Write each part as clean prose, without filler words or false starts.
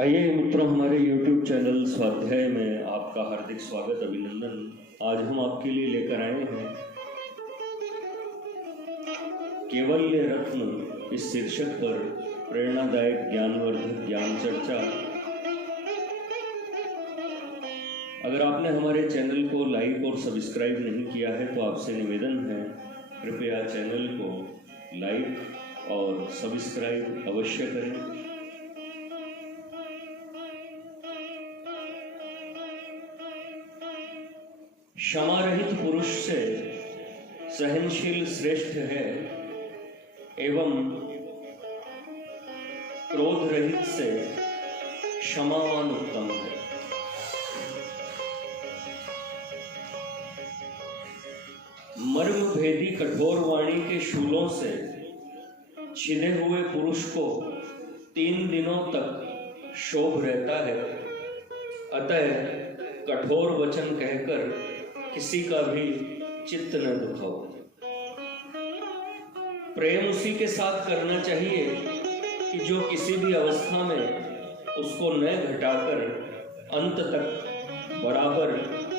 आइए मित्रों, हमारे YouTube चैनल स्वाध्याय में आपका हार्दिक स्वागत, अभिनंदन। आज हम आपके लिए लेकर आए हैं केवल्य रत्न इस शीर्षक पर प्रेरणादायक ज्ञानवर्धक ज्ञान चर्चा। अगर आपने हमारे चैनल को लाइक और सब्सक्राइब नहीं किया है तो आपसे निवेदन है, कृपया चैनल को लाइक और सब्सक्राइब अवश्य करें। क्षमा रहित पुरुष से सहनशील श्रेष्ठ है एवं क्रोध रहित से क्षमावान उत्तम है। मर्म भेदी कठोर वाणी के शूलों से छिदे हुए पुरुष को 3 दिनों तक शोभ रहता है। अतः कठोर वचन कहकर किसी का भी चित्त न दुखाओ। प्रेम उसी के साथ करना चाहिए कि जो किसी भी अवस्था में उसको न घटाकर अंत तक बराबर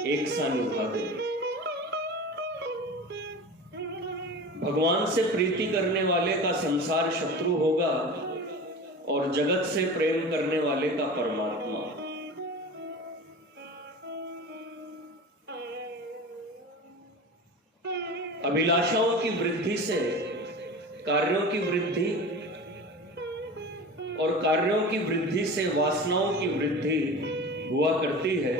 एक सा निभा दे। भगवान से प्रीति करने वाले का संसार शत्रु होगा और जगत से प्रेम करने वाले का परमात्मा। अभिलाषाओं की वृद्धि से कार्यों की वृद्धि और कार्यों की वृद्धि से वासनाओं की वृद्धि हुआ करती है।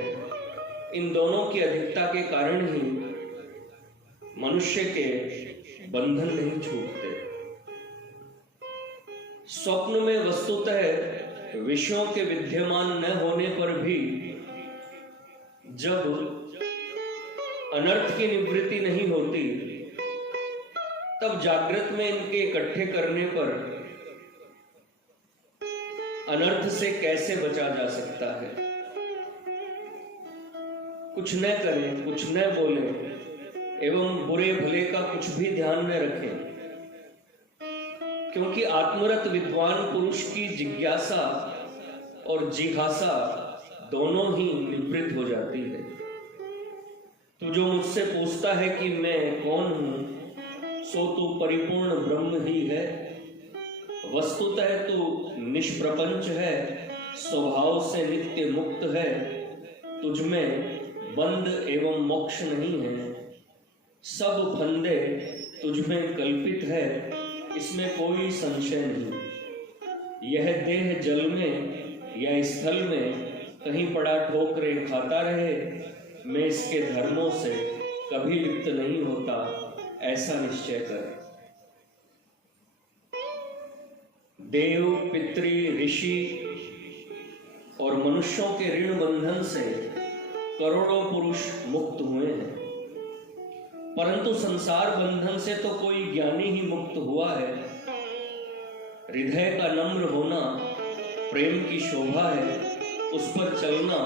इन दोनों की अधिकता के कारण ही मनुष्य के बंधन नहीं छूटते। स्वप्न में वस्तुतः विषयों के विद्यमान न होने पर भी जब अनर्थ की निवृत्ति नहीं होती तब जागृत में इनके इकट्ठे करने पर अनर्थ से कैसे बचा जा सकता है। कुछ न करें, कुछ न बोलें एवं बुरे भले का कुछ भी ध्यान न रखें, क्योंकि आत्मरत विद्वान पुरुष की जिज्ञासा और जिघासा दोनों ही निवृत्त हो जाती है। तो जो मुझसे पूछता है कि मैं कौन हूं, सो तू परिपूर्ण ब्रह्म ही है। वस्तुतः तू निष्प्रपंच है, स्वभाव से नित्य मुक्त है। तुझमें बंध एवं मोक्ष नहीं है। सब फंदे तुझमें कल्पित है, इसमें कोई संशय नहीं। यह देह जल में या स्थल में कहीं पड़ा ठोकरें खाता रहे, मैं इसके धर्मों से कभी लिप्त नहीं होता, ऐसा निश्चय कर। देव, पितृ, ऋषि और मनुष्यों के ऋण बंधन से करोड़ों पुरुष मुक्त हुए हैं, परंतु संसार बंधन से तो कोई ज्ञानी ही मुक्त हुआ है। हृदय का नम्र होना प्रेम की शोभा है, उस पर चलना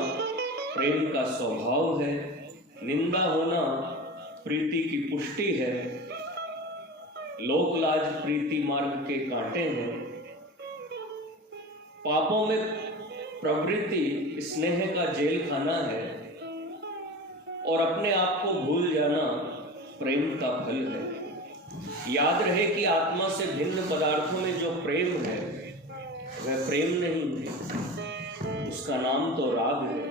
प्रेम का स्वभाव है। निंदा होना प्रीति की पुष्टि है। लोकलाज प्रीति मार्ग के कांटे हैं। पापों में प्रवृत्ति स्नेह का जेल खाना है और अपने आप को भूल जाना प्रेम का फल है। याद रहे कि आत्मा से भिन्न पदार्थों में जो प्रेम है वह प्रेम नहीं है, उसका नाम तो राग है।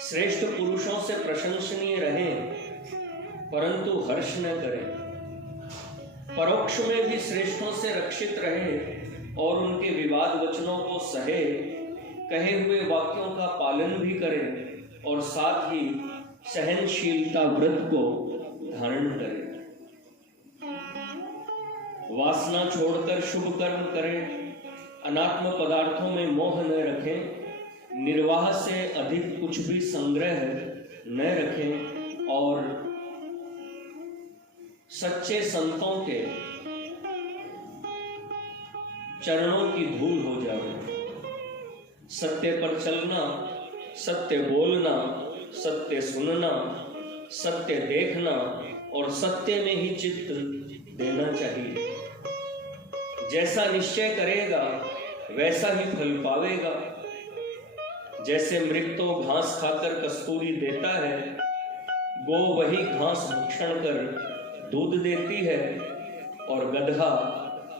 श्रेष्ठ पुरुषों से प्रशंसनीय रहें परंतु हर्ष न करें। परोक्ष में भी श्रेष्ठों से रक्षित रहें और उनके विवाद वचनों को सहे, कहे हुए वाक्यों का पालन भी करें और साथ ही सहनशीलता व्रत को धारण करें। वासना छोड़कर शुभ कर्म करें, अनात्म पदार्थों में मोह न रखें, निर्वाह से अधिक कुछ भी संग्रह न रखें और सच्चे संतों के चरणों की धूल हो जावे। सत्य पर चलना, सत्य बोलना, सत्य सुनना, सत्य देखना और सत्य में ही चित्त देना चाहिए। जैसा निश्चय करेगा वैसा ही फल पावेगा। जैसे मृग तो घास खाकर कस्तूरी देता है, गो वही घास भक्षण कर दूध देती है, और गधा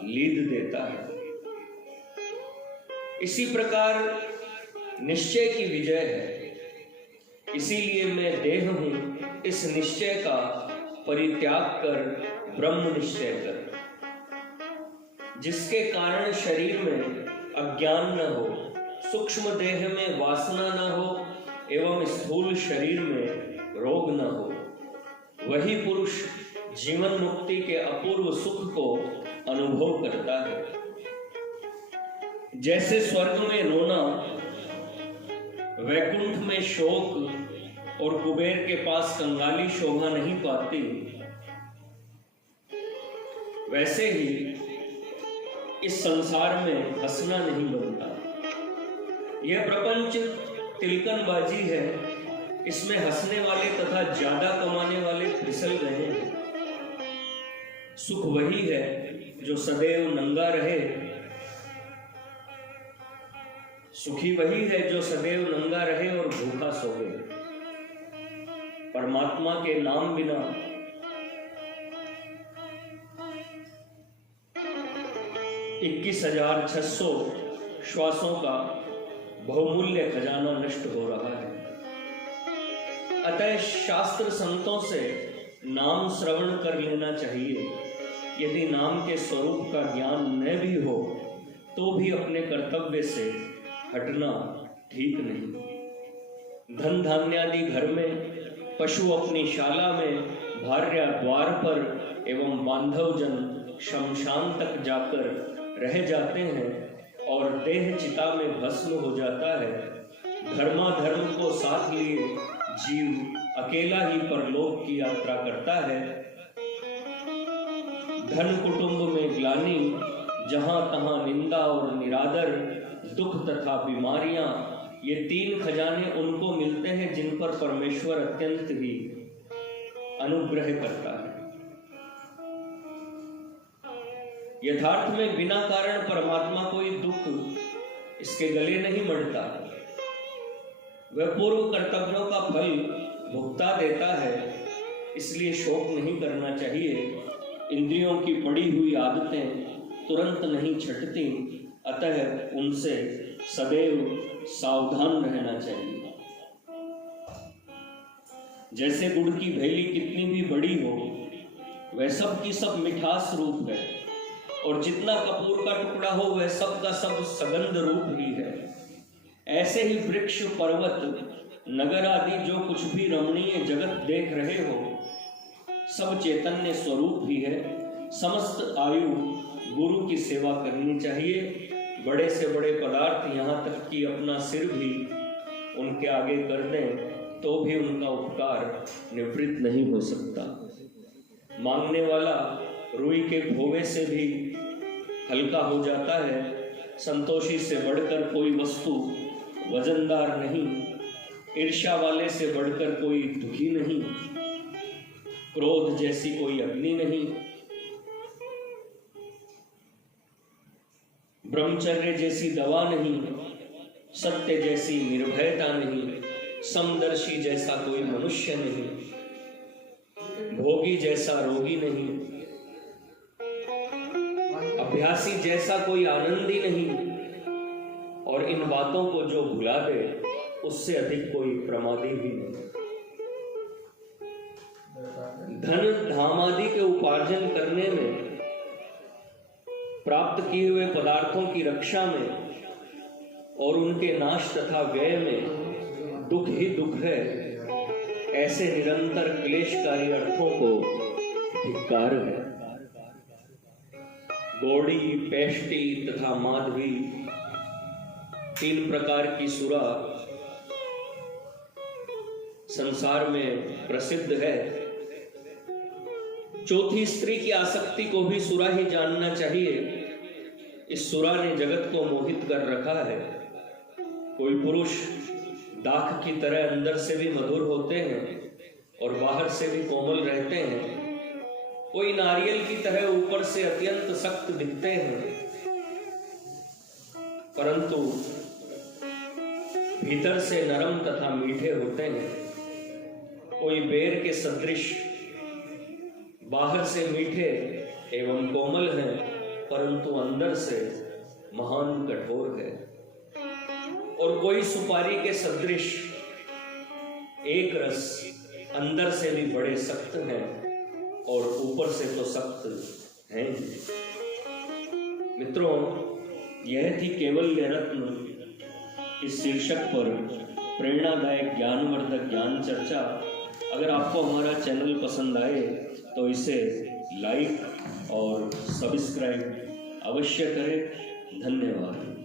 लीद देता है। इसी प्रकार निश्चय की विजय है। इसीलिए मैं देह हूं, इस निश्चय का परित्याग कर ब्रह्म निश्चय कर, जिसके कारण शरीर में अज्ञान न हो, सूक्ष्म देह में वासना न हो एवं स्थूल शरीर में रोग न हो। वही पुरुष जीवन मुक्ति के अपूर्व सुख को अनुभव करता है। जैसे स्वर्ग में रोना, वैकुंठ में शोक और कुबेर के पास कंगाली शोभा नहीं पाती, वैसे ही इस संसार में हंसना नहीं बनता। यह प्रपंच तिलकनबाजी है, इसमें हंसने वाले तथा ज्यादा कमाने वाले फिसल रहे हैं। सुख वही है जो सदैव नंगा रहे, सुखी वही है जो सदैव नंगा रहे और भूखा सोए। परमात्मा के नाम बिना 21,600 श्वासों का बहुमूल्य खजाना नष्ट हो रहा है। अतः शास्त्र संतों से नाम श्रवण कर लेना चाहिए। यदि नाम के स्वरूप का ज्ञान न भी हो तो भी अपने कर्तव्य से हटना ठीक नहीं। धन धान्यादि घर में, पशु अपनी शाला में, भार्या द्वार पर एवं बांधवजन शमशान तक जाकर रह जाते हैं और देह चिता में भस्म हो जाता है। धर्माधर्म को साथ लिए जीव अकेला ही परलोक की यात्रा करता है। धन कुटुंब में ग्लानि, जहां तहां निंदा और निरादर, दुख तथा बीमारियां, ये 3 खजाने उनको मिलते हैं जिन पर परमेश्वर अत्यंत ही अनुग्रह करता है। यथार्थ में बिना कारण परमात्मा कोई दुख इसके गले नहीं मढ़ता। वह पूर्व कर्तव्यों का फल भुगता देता है, इसलिए शोक नहीं करना चाहिए। इंद्रियों की पड़ी हुई आदतें तुरंत नहीं छटती, अतः उनसे सदैव सावधान रहना चाहिए। जैसे गुड़ की भैली कितनी भी बड़ी हो, वह सब की सब मिठास रूप है, और जितना कपूर का टुकड़ा हो वह सब का सब सगंध रूप ही है। ऐसे ही वृक्ष, पर्वत, नगर आदि जो कुछ भी रमणीय जगत देख रहे हो, सब चैतन्य स्वरूप ही है। समस्त आयु गुरु की सेवा करनी चाहिए। बड़े से बड़े पदार्थ, यहाँ तक कि अपना सिर भी उनके आगे कर दें तो भी उनका उपकार निवृत्त नहीं हो सकता। मांगने वाला रुई के भोवे से भी हल्का हो जाता है। संतोषी से बढ़कर कोई वस्तु वजनदार नहीं, ईर्ष्या वाले से बढ़कर कोई दुखी नहीं, क्रोध जैसी कोई अग्नि नहीं, ब्रह्मचर्य जैसी दवा नहीं, सत्य जैसी निर्भयता नहीं, समदर्शी जैसा कोई मनुष्य नहीं, भोगी जैसा रोगी नहीं, अभ्यासी जैसा कोई आनंदी नहीं, और इन बातों को जो भुला दे उससे अधिक कोई प्रमादी भी नहीं। धन धाम आदि के उपार्जन करने में, प्राप्त किए हुए पदार्थों की रक्षा में और उनके नाश तथा व्यय में दुख ही दुख है। ऐसे निरंतर क्लेशकारी अर्थों को धिक्कार है। गौड़ी, पेष्टी तथा माधवी 3 प्रकार की सुरा संसार में प्रसिद्ध है। चौथी स्त्री की आसक्ति को भी सुरा ही जानना चाहिए। इस सुरा ने जगत को मोहित कर रखा है। कोई पुरुष दाख की तरह अंदर से भी मधुर होते हैं और बाहर से भी कोमल रहते हैं। कोई नारियल की तरह ऊपर से अत्यंत सख्त दिखते हैं। परंतु भीतर से नरम तथा मीठे होते हैं। कोई बेर के सदृश बाहर से मीठे एवं कोमल हैं, परंतु अंदर से महान कठोर है। और कोई सुपारी के सदृश एक रस अंदर से भी बड़े सख्त हैं और ऊपर से तो सख्त हैं। मित्रों, यह थी केवल्य रत्न इस शीर्षक पर प्रेरणादायक ज्ञानवर्धक ज्ञान चर्चा। अगर आपको हमारा चैनल पसंद आए तो इसे लाइक और सब्सक्राइब अवश्य करें। धन्यवाद।